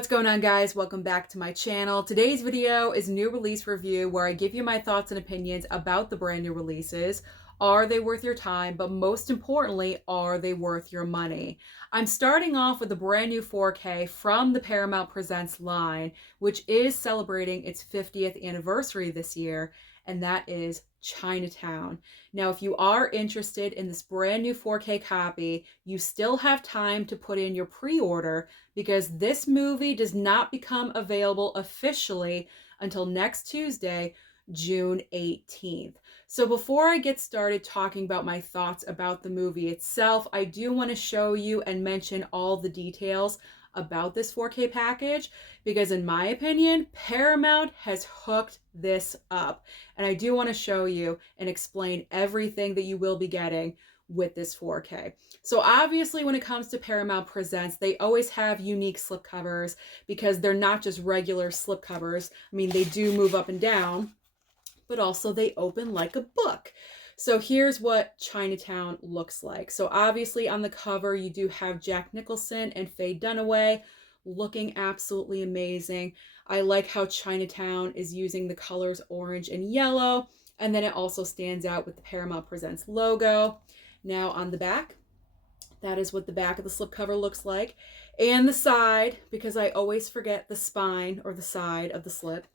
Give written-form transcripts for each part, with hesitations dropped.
What's going on, guys? Welcome back to my channel. Today's video is a new release review where I give you my thoughts and opinions about the brand new releases. Are they worth your time? But most importantly, are they worth your money? I'm starting off with a brand new 4K from the Paramount Presents line, which is celebrating its 50th anniversary this year, and that is Chinatown. Now, if you are interested in this brand new 4K copy, you still have time to put in your pre-order because this movie does not become available officially until next Tuesday, June 18th. So before I get started talking about my thoughts about the movie itself, I do want to show you and mention all the details about this 4K package because in my opinion, Paramount has hooked this up. And I do want to show you and explain everything that you will be getting with this 4K. So obviously when it comes to Paramount Presents, they always have unique slipcovers because they're not just regular slipcovers. I mean, they do move up and down, but also they open like a book. So here's what Chinatown looks like. So obviously on the cover, you do have Jack Nicholson and Faye Dunaway looking absolutely amazing. I like how Chinatown is using the colors orange and yellow, and then it also stands out with the Paramount Presents logo. Now on the back, that is what the back of the slipcover looks like. And the side, because I always forget the spine or the side of the slip.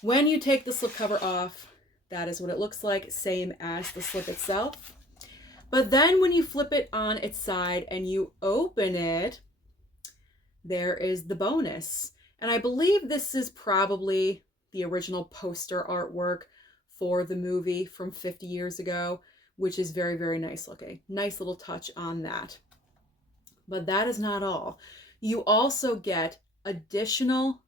When you take the slipcover off, that is what it looks like, same as the slip itself. But then when you flip it on its side and you open it, there is the bonus. And I believe this is probably the original poster artwork for the movie from 50 years ago, which is very, very nice looking. Nice little touch on that. But that is not all. You also get additional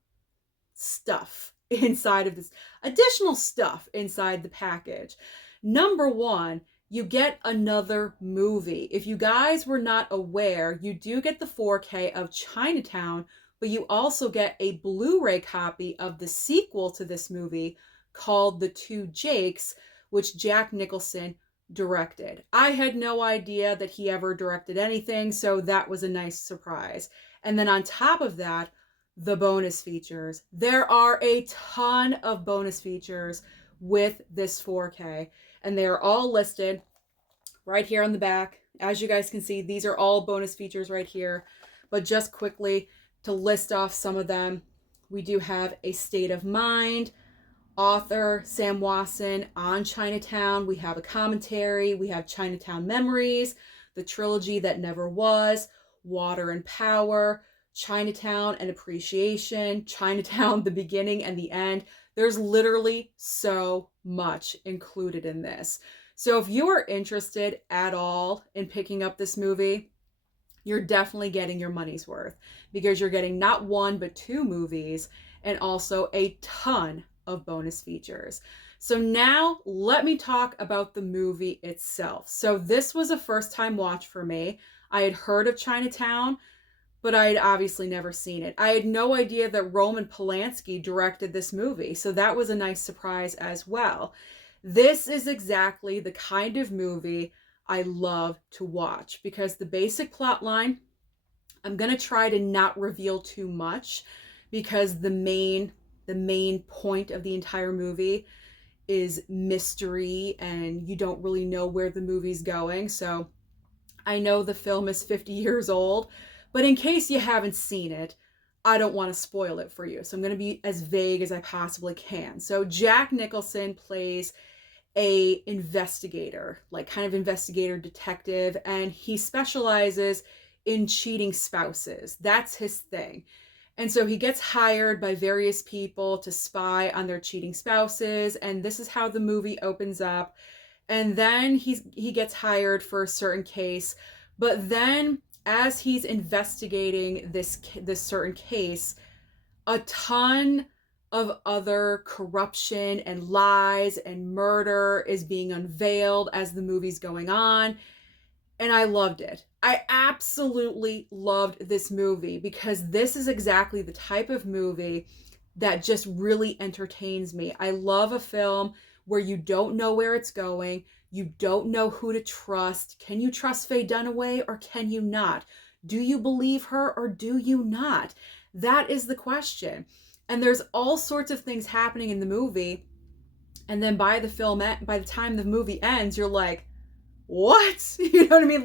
stuff inside of this, additional stuff inside the package. Number one, you get another movie. If you guys were not aware, you do get the 4K of Chinatown, but you also get a Blu-ray copy of the sequel to this movie called The Two Jakes, which Jack Nicholson directed. I had no idea that he ever directed anything, so that was a nice surprise. And then on top of that, the bonus features. There are a ton of bonus features with this 4K, and they are all listed right here on the back. As you guys can see, these are all bonus features right here. But just quickly to list off some of them, we do have A State of Mind, author Sam Wasson on Chinatown. We have a commentary. We have Chinatown Memories, The Trilogy That Never Was, Water and Power, Chinatown and Appreciation, Chinatown, the beginning and the end. There's literally so much included in this. So if you are interested at all in picking up this movie, you're definitely getting your money's worth because you're getting not one, but two movies and also a ton of bonus features. So now let me talk about the movie itself. So this was a first time watch for me. I had heard of Chinatown, but I had obviously never seen it. I had no idea that Roman Polanski directed this movie, so that was a nice surprise as well. This is exactly the kind of movie I love to watch because the basic plot line, I'm going to try to not reveal too much because the main point of the entire movie is mystery and you don't really know where the movie's going. So I know the film is 50 years old, but in case you haven't seen it, I don't want to spoil it for you. So I'm going to be as vague as I possibly can. So Jack Nicholson plays a investigator, like kind of investigator detective, and he specializes in cheating spouses. That's his thing. And so he gets hired by various people to spy on their cheating spouses, and this is how the movie opens up. And then he gets hired for a certain case, but then as he's investigating this certain case, a ton of other corruption and lies and murder is being unveiled as the movie's going on. And I loved it. I absolutely loved this movie because this is exactly the type of movie that just really entertains me. I love a film where you don't know where it's going. You don't know who to trust. Can you trust Faye Dunaway or can you not? Do you believe her or do you not? That is the question. And there's all sorts of things happening in the movie. And then by the time the movie ends, you're like, what? You know what I mean?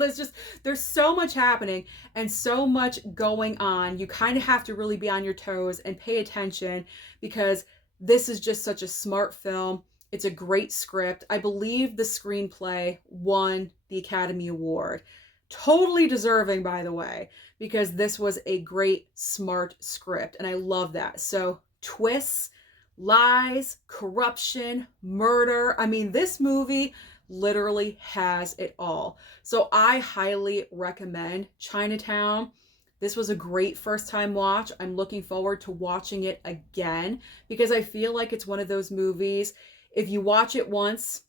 There's so much happening and so much going on. You kind of have to really be on your toes and pay attention, because this is just such a smart film. It's a great script. I believe the screenplay won the Academy Award. Totally deserving, by the way, because this was a great, smart script. And I love that. So twists, lies, corruption, murder. I mean, this movie literally has it all. So I highly recommend Chinatown. This was a great first time watch. I'm looking forward to watching it again, because I feel like it's one of those movies, if you watch it once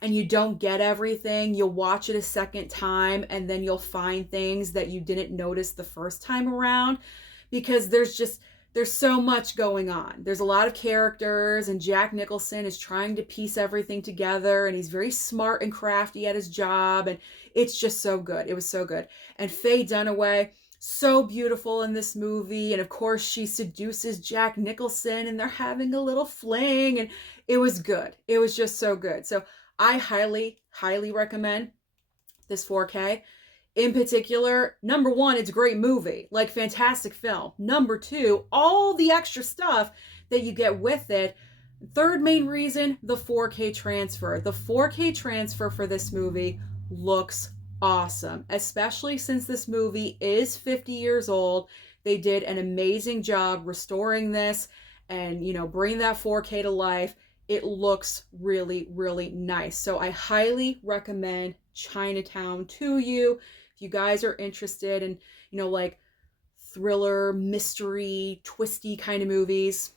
and you don't get everything, you'll watch it a second time and then you'll find things that you didn't notice the first time around, because there's so much going on. There's a lot of characters, and Jack Nicholson is trying to piece everything together, and he's very smart and crafty at his job, and it's just so good. It was so good. And Faye Dunaway, so beautiful in this movie, and of course she seduces Jack Nicholson and they're having a little fling, and it was good. It was just so good. So I highly, highly recommend this 4K. In particular, number one, it's a great movie, like fantastic film. Number two, all the extra stuff that you get with it. Third main reason, the 4K transfer. The 4K transfer for this movie looks awesome, especially since this movie is 50 years old. They did an amazing job restoring this and, bringing that 4K to life. It looks really, really nice. So I highly recommend Chinatown to you. If you guys are interested in, like thriller, mystery, twisty kind of movies,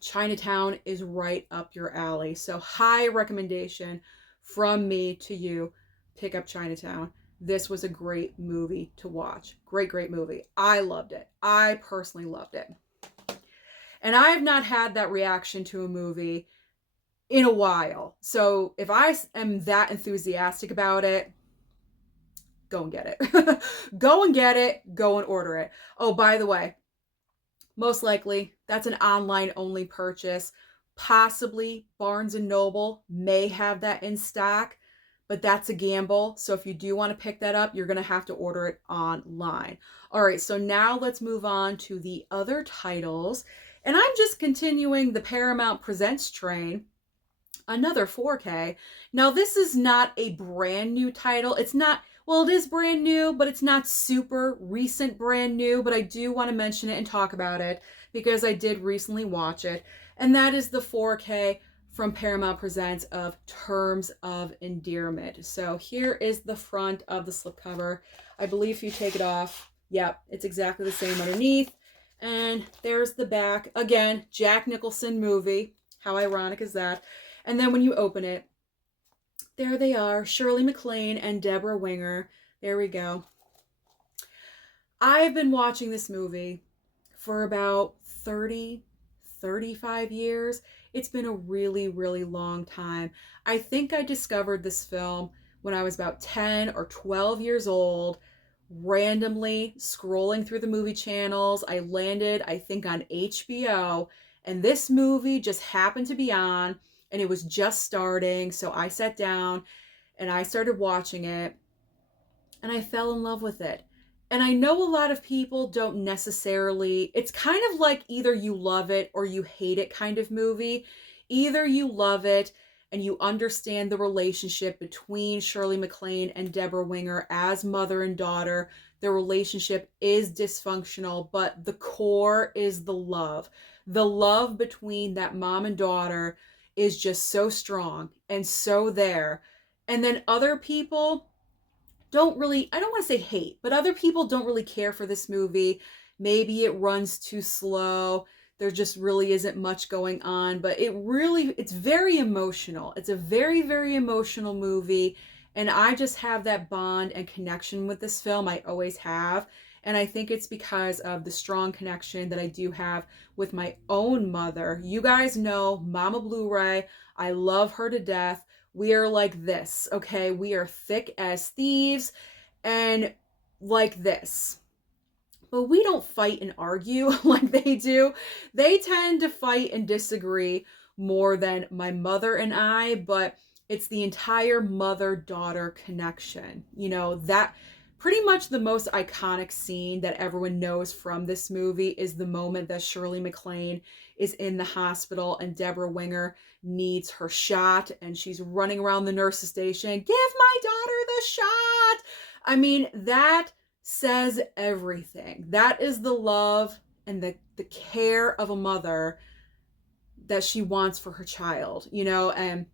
Chinatown is right up your alley. So high recommendation from me to you. Pick up Chinatown. This was a great movie to watch. Great, great movie. I loved it. I personally loved it. And I have not had that reaction to a movie in a while. So if I am that enthusiastic about it, go and get it. Go and get it. Go and order it. Oh, by the way, most likely that's an online only purchase. Possibly Barnes & Noble may have that in stock, but that's a gamble. So if you do want to pick that up, you're going to have to order it online. All right, so now let's move on to the other titles. And I'm just continuing the Paramount Presents train. Another 4K. Now, this is not a brand new title. It's not, well, it is brand new, but it's not super recent brand new, but I do want to mention it and talk about it because I did recently watch it. And that is the 4K from Paramount Presents of Terms of Endearment. So here is the front of the slipcover. I believe if you take it off, yep, it's exactly the same underneath. And there's the back. Again, Jack Nicholson movie. How ironic is that? And then when you open it, there they are, Shirley MacLaine and Deborah Winger. There we go. I've been watching this movie for about 35 years. It's been a really, really long time. I think I discovered this film when I was about 10 or 12 years old, randomly scrolling through the movie channels. I landed, I think, on HBO, and this movie just happened to be on, and it was just starting. So I sat down and I started watching it, and I fell in love with it. And I know a lot of people don't necessarily, it's kind of like either you love it or you hate it kind of movie. Either you love it and you understand the relationship between Shirley MacLaine and Deborah Winger as mother and daughter. The relationship is dysfunctional, but the core is the love. The love between that mom and daughter is just so strong and so there. And then other people don't really, I don't want to say hate, but other people don't really care for this movie. Maybe it runs too slow. There just really isn't much going on, but it's very emotional. It's a very, very emotional movie. And I just have that bond and connection with this film. I always have. And I think it's because of the strong connection that I do have with my own mother. You guys know Mama Blu-ray. I love her to death. We are like this, okay? We are thick as thieves. And like this. But we don't fight and argue like they do. They tend to fight and disagree more than my mother and I, but it's the entire mother-daughter connection. You know, that pretty much the most iconic scene that everyone knows from this movie is the moment that Shirley MacLaine is in the hospital and Deborah Winger needs her shot and she's running around the nurse's station, give my daughter the shot. I mean, that says everything. That is the love and the care of a mother that she wants for her child, you know, and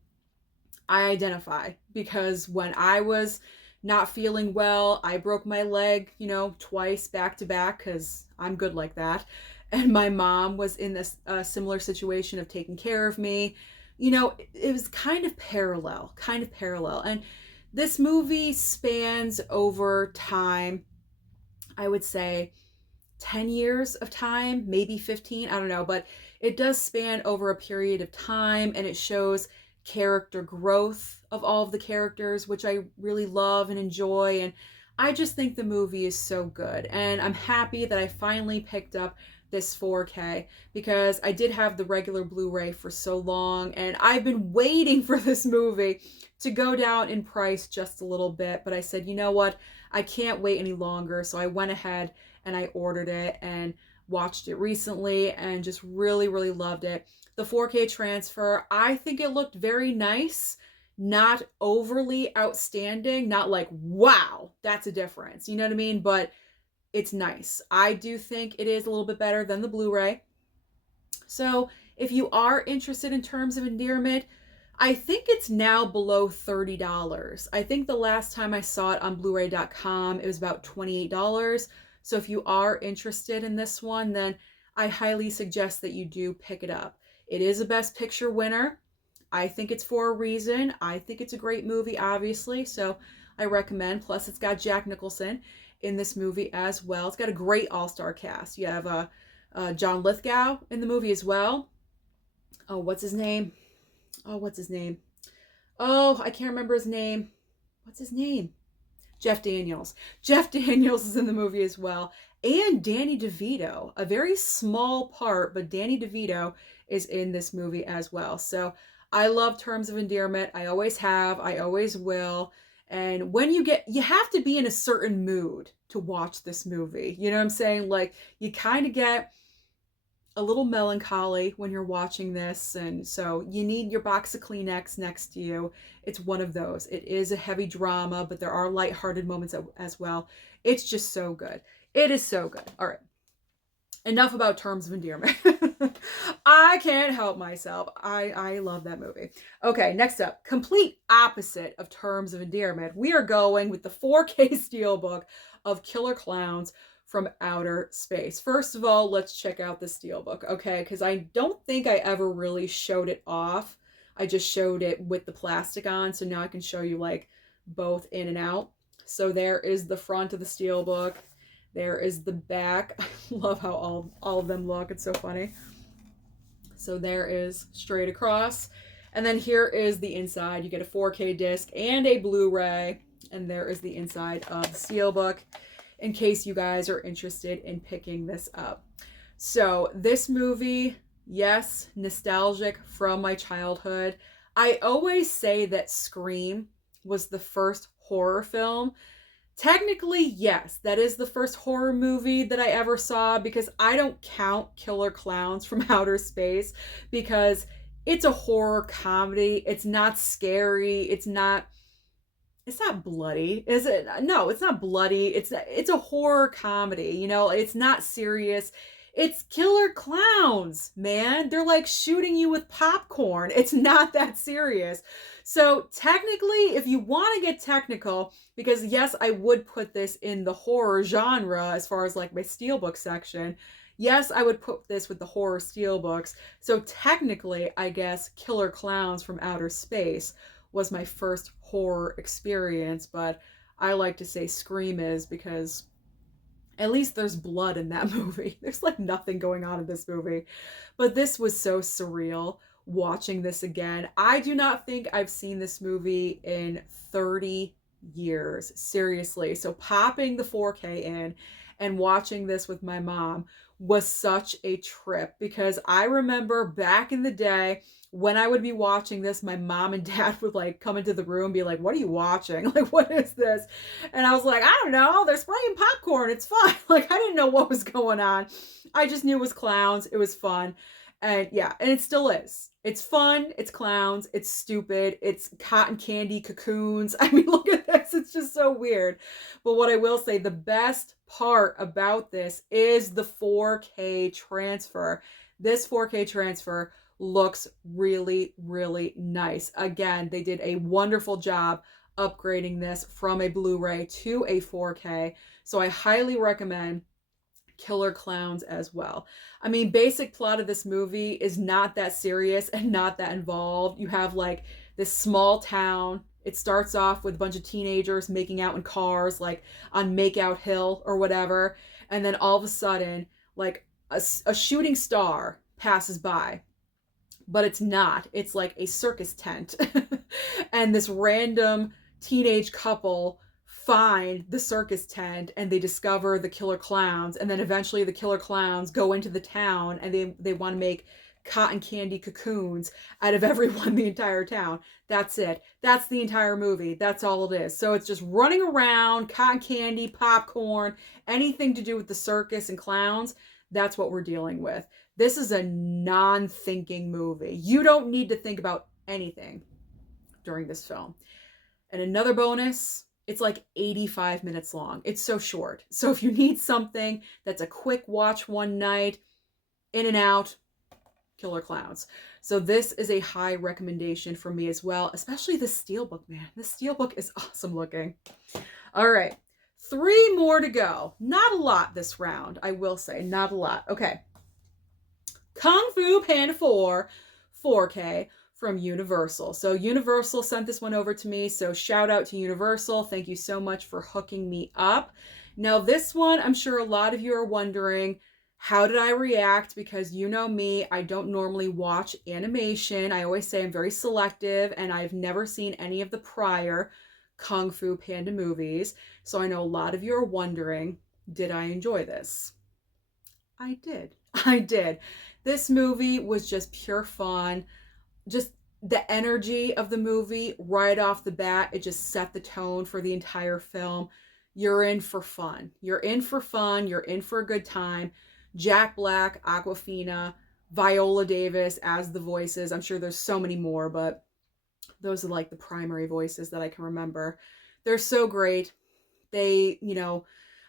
I identify because when I was not feeling well, I broke my leg, you know, twice back to back because I'm good like that. And my mom was in this similar situation of taking care of me. You know, it was kind of parallel. And this movie spans over time, I would say 10 years of time, maybe 15, I don't know, but it does span over a period of time and it shows character growth of all of the characters, which I really love and enjoy. And I just think the movie is so good. And I'm happy that I finally picked up this 4K because I did have the regular Blu-ray for so long and I've been waiting for this movie to go down in price just a little bit. But I said, you know what? I can't wait any longer. So I went ahead and I ordered it and watched it recently and just really, really loved it. The 4K transfer, I think it looked very nice, not overly outstanding, not like, wow, that's a difference. You know what I mean? But it's nice. I do think it is a little bit better than the Blu-ray. So if you are interested in terms of Endearment, I think it's now below $30. I think the last time I saw it on blu-ray.com, it was about $28. So if you are interested in this one, then I highly suggest that you do pick it up. It is a Best Picture winner. I think it's for a reason. I think it's a great movie, obviously, so I recommend. Plus, it's got Jack Nicholson in this movie as well. It's got a great all-star cast. You have John Lithgow in the movie as well. Oh, what's his name? Oh, I can't remember his name. What's his name? Jeff Daniels. Jeff Daniels is in the movie as well. And Danny DeVito. A very small part, but Danny DeVito is in this movie as well. So I love Terms of Endearment. I always have. I always will. And when you have to be in a certain mood to watch this movie. You know what I'm saying? Like, you kind of get a little melancholy when you're watching this. And so you need your box of Kleenex next to you. It's one of those. It is a heavy drama, but there are lighthearted moments as well. It's just so good. It is so good. All right. Enough about Terms of Endearment. I can't help myself. I love that movie. Okay, next up, complete opposite of Terms of Endearment. We are going with the 4K Steelbook of Killer Klowns from Outer Space. First of all, let's check out the Steelbook, okay? Because I don't think I ever really showed it off. I just showed it with the plastic on, so now I can show you like both in and out. So there is the front of the Steelbook. There is the back. I love how all of them look. It's so funny. So there is straight across. And then here is the inside. You get a 4K disc and a Blu-ray. And there is the inside of the Steelbook in case you guys are interested in picking this up. So this movie, yes, nostalgic from my childhood. I always say that Scream was the first horror film. Technically, yes, that is the first horror movie that I ever saw because I don't count Killer Klowns from Outer Space because it's a horror comedy. It's not scary. It's not bloody, is it? No, it's not bloody. It's a horror comedy, you know? It's not serious. It's killer clowns, man. They're like shooting you with popcorn. It's not that serious. So technically, if you want to get technical, because yes, I would put this in the horror genre as far as like my Steelbook section. Yes, I would put this with the horror Steelbooks. So technically, I guess Killer Klowns from Outer Space was my first horror experience, but I like to say Scream is because at least there's blood in that movie. There's like nothing going on in this movie. But this was so surreal watching this again. I do not think I've seen this movie in 30 years, seriously. So popping the 4K in and watching this with my mom was such a trip, because I remember back in the day when I would be watching this, my mom and dad would like come into the room and be like, "What are you watching? Like, what is this?" And I was like, "I don't know. They're spraying popcorn. It's fine." Like, I didn't know what was going on. I just knew it was clowns. It was fun. And yeah, and it still is. It's fun, it's clowns, it's stupid, it's cotton candy cocoons. I mean, look at this. It's just so weird. But what I will say, the best part about this is the 4K transfer. This 4K transfer looks really, really nice. Again, they did a wonderful job upgrading this from a Blu-ray to a 4K. So I highly recommend Killer Klowns as well. I mean, basic plot of this movie is not that serious and not that involved. You have like this small town. It starts off with a bunch of teenagers making out in cars, like on Makeout Hill or whatever. And then all of a sudden, like a shooting star passes by, but it's not. It's like a circus tent. And this random teenage couple find the circus tent and they discover the killer clowns, and then eventually the killer clowns go into the town and they want to make cotton candy cocoons out of everyone in the entire town. That's it. That's the entire movie. That's all it is. So it's just running around, cotton candy, popcorn, anything to do with the circus and clowns. That's what we're dealing with. This is a non-thinking movie. You don't need to think about anything during this film. And another bonus, it's like 85 minutes long. It's so short. So if you need something that's a quick watch one night, in and out, Killer Klowns. So this is a high recommendation for me as well, especially the steelbook, man. The steelbook is awesome looking. All right, 3 more to go. Not a lot this round, I will say, not a lot. Okay. Kung Fu Panda 4 4K from Universal. So Universal sent this one over to me. So shout out to Universal. Thank you so much for hooking me up. Now this one, I'm sure a lot of you are wondering, how did I react? Because you know me, I don't normally watch animation. I always say I'm very selective, and I've never seen any of the prior Kung Fu Panda movies. So I know a lot of you are wondering, did I enjoy this? I did. I did. This movie was just pure fun. Just the energy of the movie right off the bat, it just set the tone for the entire film. You're in for fun. You're in for fun. You're in for a good time. Jack Black, Awkwafina, Viola Davis as the voices. I'm sure there's so many more, but those are like the primary voices that I can remember. They're so great. They,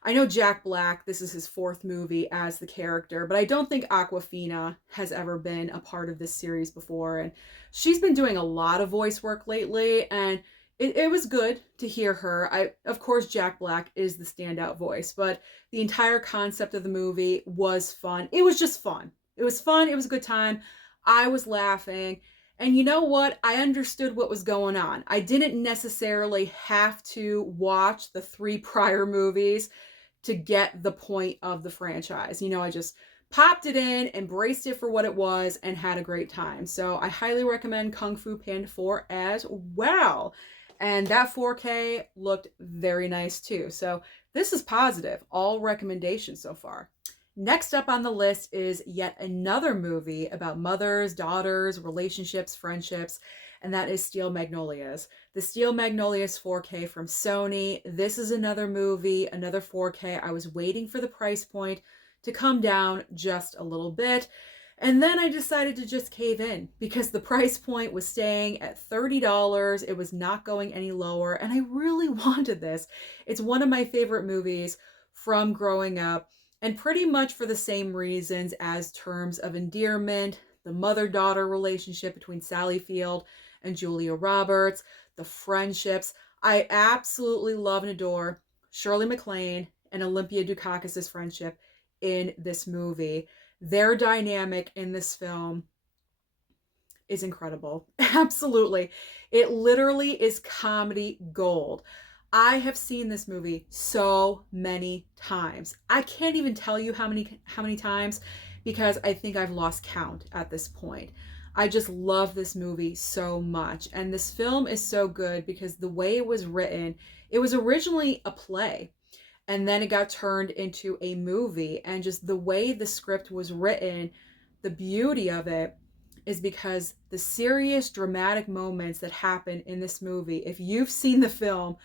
I know Jack Black, this is his 4th movie as the character, but I don't think Awkwafina has ever been a part of this series before. And she's been doing a lot of voice work lately, and it was good to hear her. Of course, Jack Black is the standout voice, but the entire concept of the movie was fun. It was just fun. It was fun. It was a good time. I was laughing. And you know what? I understood what was going on. I didn't necessarily have to watch the 3 prior movies to get the point of the franchise. I just popped it in, embraced it for what it was, and had a great time. So I highly recommend Kung Fu Panda 4 as well. And that 4K looked very nice too. So this is positive. All recommendations so far. Next up on the list is yet another movie about mothers, daughters, relationships, friendships, and that is Steel Magnolias. The Steel Magnolias 4K from Sony. This is another movie, another 4K. I was waiting for the price point to come down just a little bit. And then I decided to just cave in because the price point was staying at $30. It was not going any lower, and I really wanted this. It's one of my favorite movies from growing up, and pretty much for the same reasons as Terms of Endearment, the mother-daughter relationship between Sally Field and Julia Roberts, the friendships. I absolutely love and adore Shirley MacLaine and Olympia Dukakis' friendship in this movie. Their dynamic in this film is incredible. Absolutely. It literally is comedy gold. I have seen this movie so many times. I can't even tell you how many times, because I think I've lost count at this point. I just love this movie so much. And this film is so good because the way it was written, it was originally a play and then it got turned into a movie. And just the way the script was written, the beauty of it is because the serious dramatic moments that happen in this movie, if you've seen the film,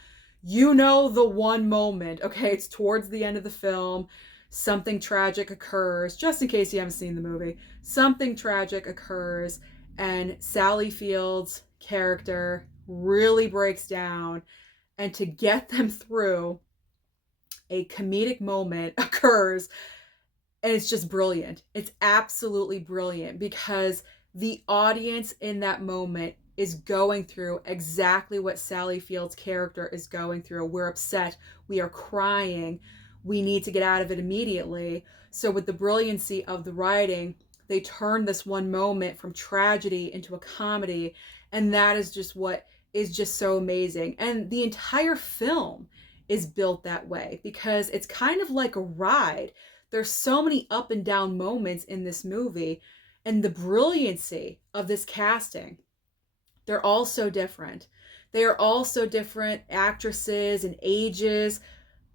you know the one moment, okay? It's towards the end of the film. Something tragic occurs, just in case you haven't seen the movie. Something tragic occurs, and Sally Field's character really breaks down. And to get them through, a comedic moment occurs, and it's just brilliant. It's absolutely brilliant because the audience in that moment is going through exactly what Sally Field's character is going through. We're upset. We are crying. We need to get out of it immediately. So with the brilliancy of the writing, they turn this one moment from tragedy into a comedy. And that is just what is just so amazing. And the entire film is built that way because it's kind of like a ride. There's so many up and down moments in this movie, and the brilliancy of this casting. They're all so different. They are all so different actresses and ages,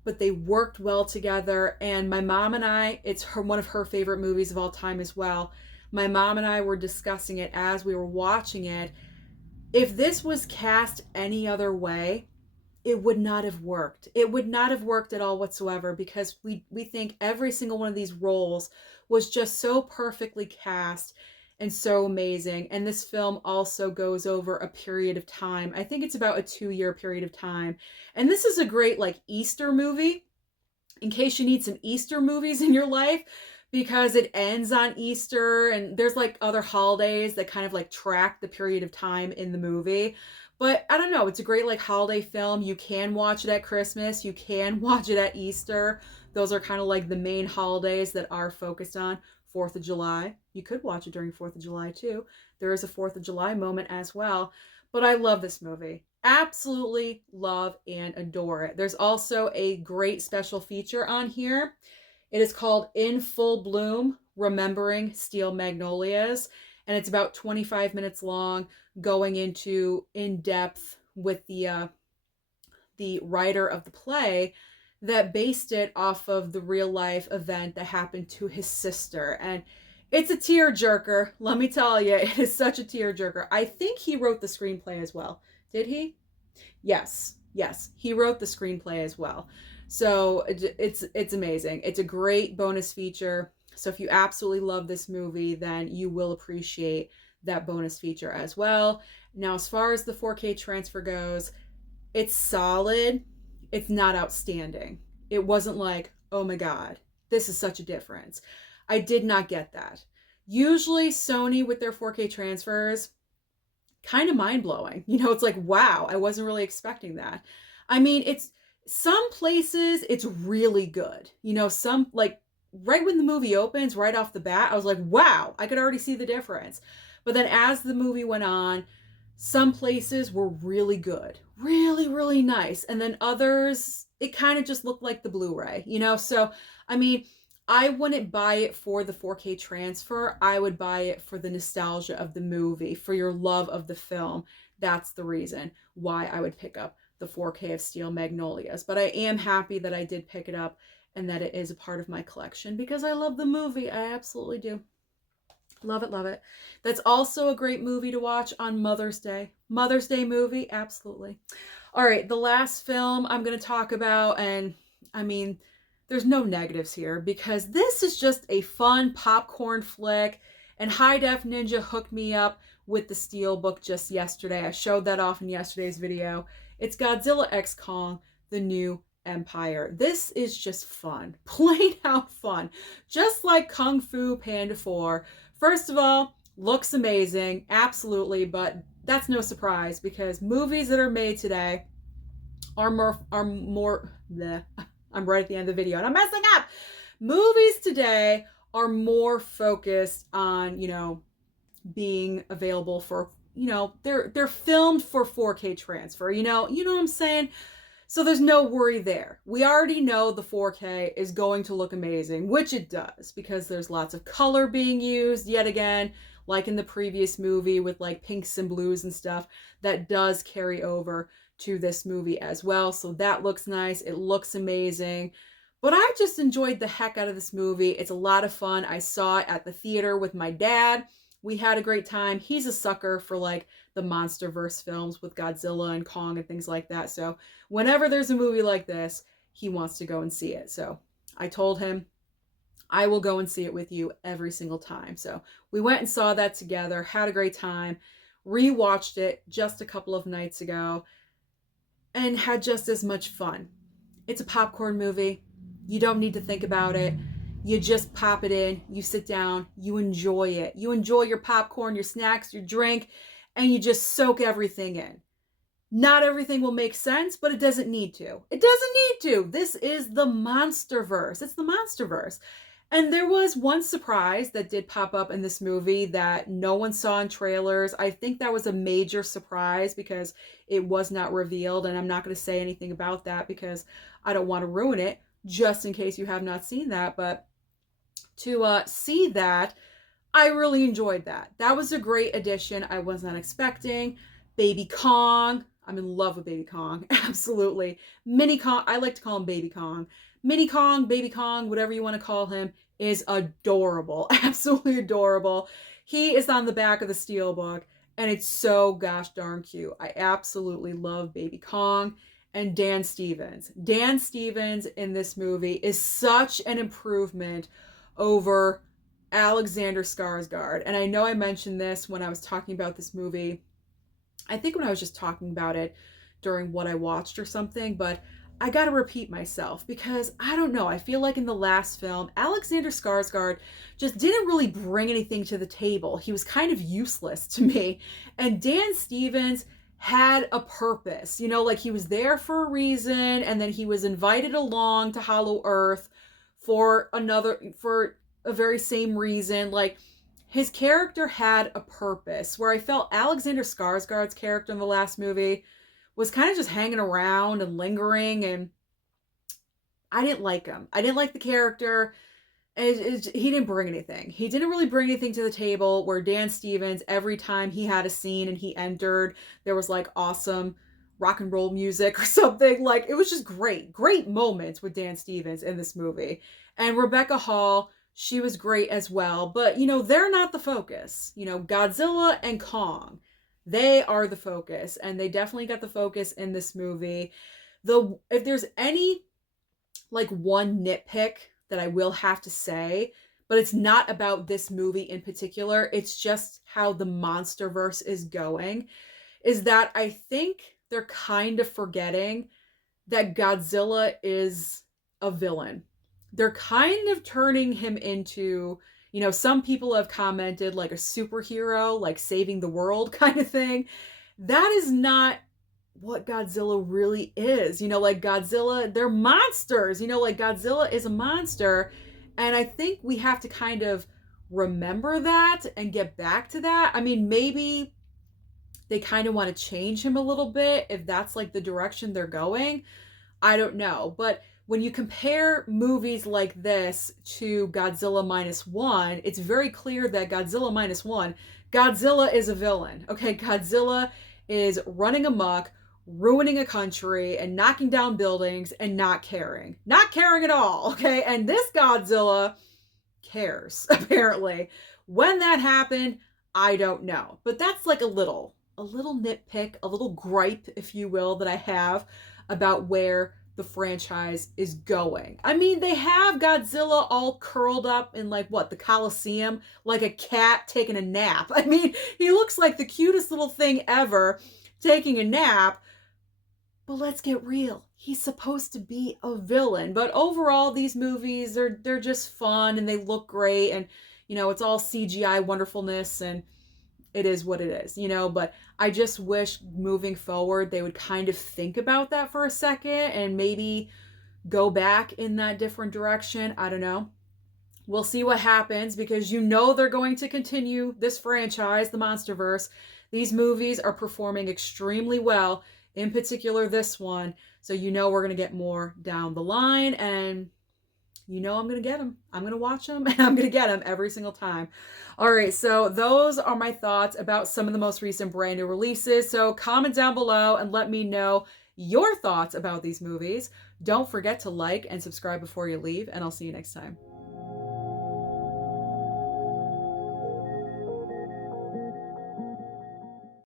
but they worked well together. And my mom and I, it's one of her favorite movies of all time as well. My mom and I were discussing it as we were watching it. If this was cast any other way, it would not have worked. It would not have worked at all whatsoever because we think every single one of these roles was just so perfectly cast and so amazing. And this film also goes over a period of time. I think it's about a 2-year period of time. And this is a great like Easter movie in case you need some Easter movies in your life, because it ends on Easter and there's like other holidays that kind of like track the period of time in the movie. But I don't know, it's a great like holiday film. You can watch it at Christmas, you can watch it at Easter. Those are kind of like the main holidays that are focused on. 4th of July. You could watch it during 4th of July too. There is a 4th of July moment as well. But I love this movie. Absolutely love and adore it. There's also a great special feature on here. It is called In Full Bloom, Remembering Steel Magnolias. And it's about 25 minutes long, going into in depth with the writer of the play that based it off of the real life event that happened to his sister. And it's a tearjerker, let me tell you. It is such a tearjerker. I think he wrote the screenplay as well. Did he? Yes, he wrote the screenplay as well. So it's amazing. It's a great bonus feature. So if you absolutely love this movie, then you will appreciate that bonus feature as well. Now, as far as the 4K transfer goes, it's solid. It's not outstanding. It wasn't like, oh my God, this is such a difference. I did not get that. Usually Sony with their 4K transfers, kind of mind-blowing. You know, it's like, wow, I wasn't really expecting that. I mean, it's some places it's really good. You know, some like right when the movie opens, right off the bat, I was like, wow, I could already see the difference. But then as the movie went on, some places were really good, really, really nice. And then others, it kind of just looked like the Blu-ray, you know? So, I mean, I wouldn't buy it for the 4K transfer. I would buy it for the nostalgia of the movie, for your love of the film. That's the reason why I would pick up the 4K of Steel Magnolias. But I am happy that I did pick it up and that it is a part of my collection because I love the movie. I absolutely do. Love it, love it. That's also a great movie to watch on Mother's Day. Mother's Day movie, absolutely. All right, the last film I'm going to talk about, and I mean, there's no negatives here because this is just a fun popcorn flick, and High Def Ninja hooked me up with the Steelbook just yesterday. I showed that off in yesterday's video. It's Godzilla x Kong, The New Empire. This is just fun, plain out fun, just like Kung Fu Panda 4. First of all, looks amazing, absolutely, but that's no surprise because movies that are made today are more bleh, I'm right at the end of the video and I'm messing up. Movies today are more focused on, you know, being available for, you know, they're filmed for 4K transfer, you know what I'm saying? So there's no worry there. We already know the 4K is going to look amazing, which it does because there's lots of color being used. Yet again, like in the previous movie with like pinks and blues and stuff, that does carry over to this movie as well. So that looks nice. It looks amazing. But I just enjoyed the heck out of this movie. It's a lot of fun. I saw it at the theater with my dad. We had a great time. He's a sucker for like the MonsterVerse films with Godzilla and Kong and things like that. So whenever there's a movie like this, he wants to go and see it. So I told him, I will go and see it with you every single time. So we went and saw that together, had a great time, rewatched it just a couple of nights ago, and had just as much fun. It's a popcorn movie. You don't need to think about it. You just pop it in, you sit down, you enjoy it. You enjoy your popcorn, your snacks, your drink, and you just soak everything in. Not everything will make sense, but it doesn't need to. It doesn't need to. This is the MonsterVerse. It's the MonsterVerse. And there was one surprise that did pop up in this movie that no one saw in trailers. I think that was a major surprise because it was not revealed, and I'm not going to say anything about that because I don't want to ruin it, just in case you have not seen that. But to see that, I really enjoyed that. That was a great addition. I was not expecting. Baby Kong. I'm in love with Baby Kong. Absolutely. Mini Kong. I like to call him Baby Kong. Mini Kong, Baby Kong, whatever you want to call him, is adorable. Absolutely adorable. He is on the back of the Steelbook, and it's so gosh darn cute. I absolutely love Baby Kong. And Dan Stevens. Dan Stevens in this movie is such an improvement over Alexander Skarsgård. And I know I mentioned this when I was talking about this movie. I think when I was just talking about it during what I watched or something, but I gotta repeat myself because I don't know. I feel like in the last film, Alexander Skarsgård just didn't really bring anything to the table. He was kind of useless to me. And Dan Stevens had a purpose, you know, like he was there for a reason, and then he was invited along to Hollow Earth for a very same reason. Like his character had a purpose, where I felt Alexander Skarsgård's character in the last movie was kind of just hanging around and lingering, and I didn't like him. I didn't like the character. He didn't bring anything. He didn't really bring anything to the table, where Dan Stevens, every time he had a scene and he entered, there was like awesome rock and roll music or something. Like it was just great moments with Dan Stevens in this movie. And Rebecca Hall, she was great as well. But, you know, they're not the focus. You know, Godzilla and Kong, they are the focus. And they definitely got the focus in this movie. Though, if there's any, like, one nitpick that I will have to say, but it's not about this movie in particular, it's just how the MonsterVerse is going, is that I think they're kind of forgetting that Godzilla is a villain. They're kind of turning him into, you know, some people have commented like a superhero, like saving the world kind of thing. That is not what Godzilla really is. You know, like Godzilla, they're monsters. You know, like Godzilla is a monster. And I think we have to kind of remember that and get back to that. I mean, maybe they kind of want to change him a little bit if that's like the direction they're going. I don't know. But when you compare movies like this to Godzilla Minus One, it's very clear that Godzilla Minus One, Godzilla is a villain. Okay, Godzilla is running amok, ruining a country, and knocking down buildings and not caring. Not caring at all, okay? And this Godzilla cares, apparently. When that happened, I don't know. But that's like a little nitpick, a little gripe, if you will, that I have about where the franchise is going. I mean, they have Godzilla all curled up in like what, the Coliseum, like a cat taking a nap. I mean, he looks like the cutest little thing ever taking a nap. But let's get real. He's supposed to be a villain. But overall, these movies, they're just fun and they look great, and you know, it's all CGI wonderfulness, and it is what it is, you know. But I just wish moving forward they would kind of think about that for a second and maybe go back in that different direction. I don't know. We'll see what happens, because you know they're going to continue this franchise, the MonsterVerse. These movies are performing extremely well, in particular this one. So you know we're going to get more down the line, and you know I'm going to get them. I'm going to watch them and I'm going to get them every single time. All right, so those are my thoughts about some of the most recent brand new releases. So comment down below and let me know your thoughts about these movies. Don't forget to like and subscribe before you leave, and I'll see you next time.